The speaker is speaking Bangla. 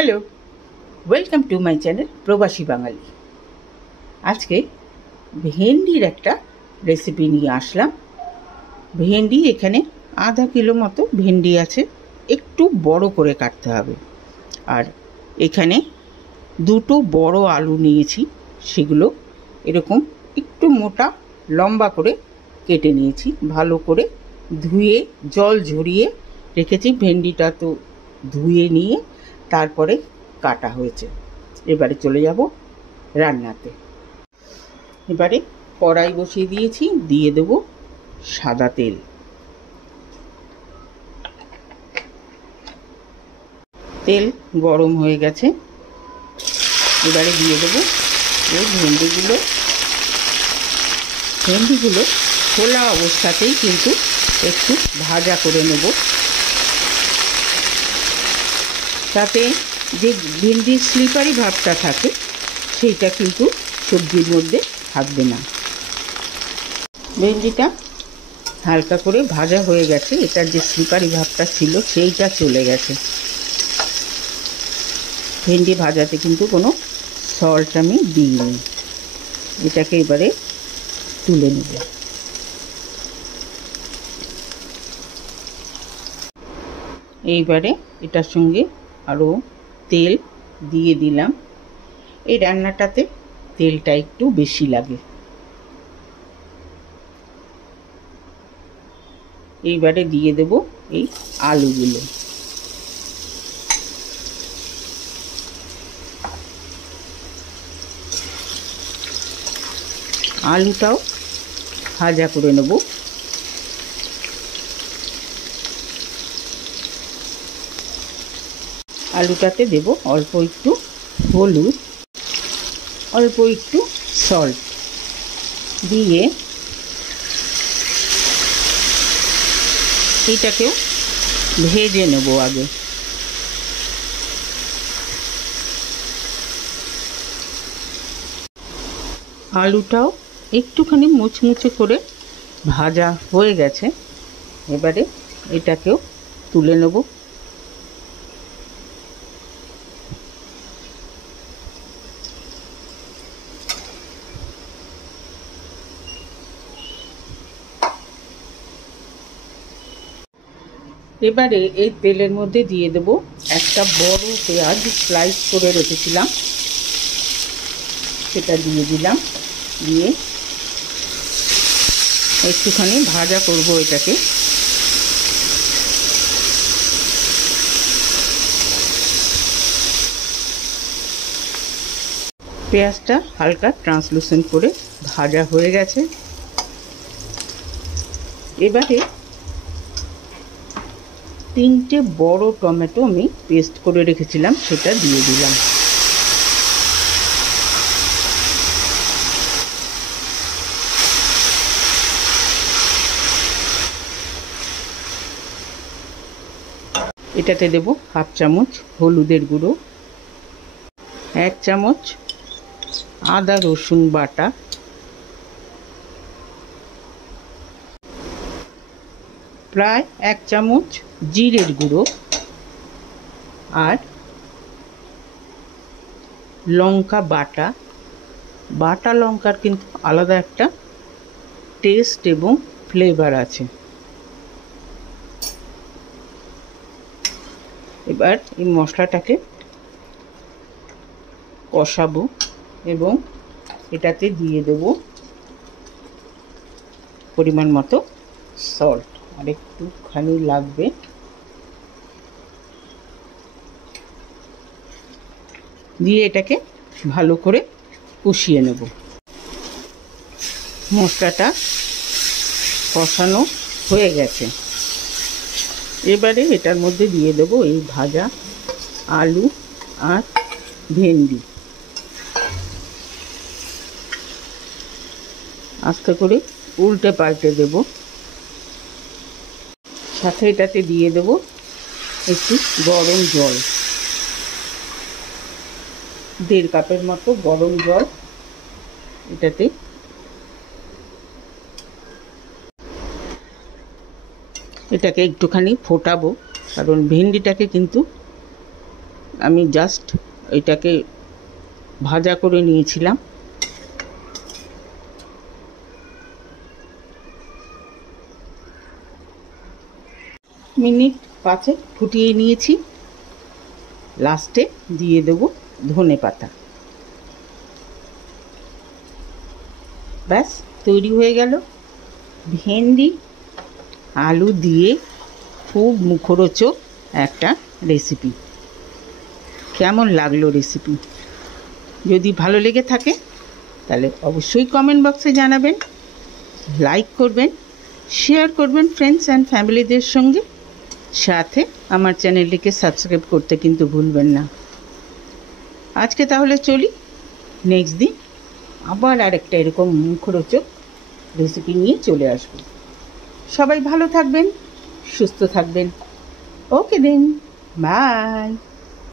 Hello, welcome to my channel প্রবাসী বাঙালি। আজকে ভেন্ডির একটা রেসিপি নিয়ে আসলাম। ভেন্ডি এখানে আধা কিলো মতো ভেন্ডি আছে, একটু বড় করে কাটতে হবে। আর এখানে দুটো বড় আলু নিয়েছি, সেগুলো এরকম একটু মোটা লম্বা করে কেটে নিয়েছি। ভালো করে ধুয়ে জল ঝরিয়ে রেখেছি। ভেন্ডিটা তো ধুয়ে নিয়ে তারপরে কাটা হয়েছে। এবারে চলে যাব রান্নাতে। এবারে কড়াই বসিয়ে দিয়েছি, দিয়ে দেব সাদা তেল। তেল গরম হয়ে গেছে, এবারে দিয়ে দেবো এই ভেন্ডিগুলো খোলা অবস্থাতেই কিন্তু একটু ভাজা করে নেব, তাতে যে ভেন্ডির স্লিপারি ভাবটা থাকে সেইটা কিন্তু সবজির মধ্যে থাকবে না। ভেন্ডিটা হালকা করে ভাজা হয়ে গেছে, এটার যে স্লিপারি ভাবটা ছিল সেইটা চলে গেছে। ভেন্ডি ভাজাতে কিন্তু কোনো সল্ট আমি দিইনি। এটাকে এবারে তুলে নেব। এইবারে এটার সঙ্গে আরও তেল দিয়ে দিলাম। এই রান্নাটাতে তেলটা একটু বেশি লাগে। এইবারে দিয়ে দেব এই আলুগুলো। আলুটাও ভাজা করে নেব। আলুটাতে দেব অল্প একটু হলুদ, অল্প একটু সল্ট দিয়ে এটাকেও ভেজে নেব আগে। আলুটাও একটুখানি মুচমুচে করে ভাজা হয়ে গেছে, এবারে এটাকেও তুলে নেব। এবারে এই তেলের মধ্যে দিয়ে দেব একটা বড় পেঁয়াজ স্লাইস করে রেখেছিলাম, সেটা দিয়ে দিলাম। দিয়ে একটুখানি ভাজা করব এটাকে। পেঁয়াজটা হালকা ট্রান্সলুসেন্ট করে ভাজা হয়ে গেছে। এবারে 3টে বড় টমেটো আমি পেস্ট করে রেখেছিলাম, সেটা দিয়ে দিলাম। এটাতে দেব হাফ চামচ হলুদের গুঁড়ো, 1 চামচ আদা রসুন বাটা, প্রায় 1 চামচ জিরের গুঁড়ো, আর লঙ্কা বাটা। বাটা লঙ্কার কিন্তু আলাদা একটা টেস্ট এবং ফ্লেভার আছে। এবার এই মশলাটাকে কষাবো এবং এটাতে দিয়ে দেব পরিমাণ মতো সল্ট, আর একটুখানি লাগবে। দিয়ে এটাকে ভালো করে কষিয়ে নেব। মশলাটা কষানো হয়ে গেছে, এবারে এটার মধ্যে দিয়ে দেব এই ভাজা আলু আর ভেন্ডি। আস্তে করে উল্টে পাল্টে দেব। সাথে এটাতে দিয়ে দেব একটু গরম জল, 1.5 কাপের মতো গরম জল। এটাতে এটাকে একটুখানি ফোটাবো, কারণ ভেন্ডিটাকে কিন্তু আমি জাস্ট এটাকে ভাজা করে নিয়েছিলাম। মিনিট 5 ফুটিয়ে নিয়েছি। লাস্টে দিয়ে দেবো ধনেপাতা। ব্যাস তৈরি হয়ে গেল ভেন্ডি আলু দিয়ে খুব মুখরোচক একটা রেসিপি। কেমন লাগলো রেসিপি? যদি ভালো লেগে থাকে তাহলে অবশ্যই কমেন্ট বক্সে জানাবেন, লাইক করবেন, শেয়ার করবেন ফ্রেন্ডস অ্যান্ড ফ্যামিলিদের সঙ্গে। সাথে আমার চ্যানেলটিকে সাবস্ক্রাইব করতে কিন্তু ভুলবেন না। আজকে তাহলে চলি, নেক্সট দিন আবার আরেকটা এরকম মুখরোচক রেসিপি নিয়ে চলে আসব। সবাই ভালো থাকবেন, সুস্থ থাকবেন। ওকে দেন, বাই।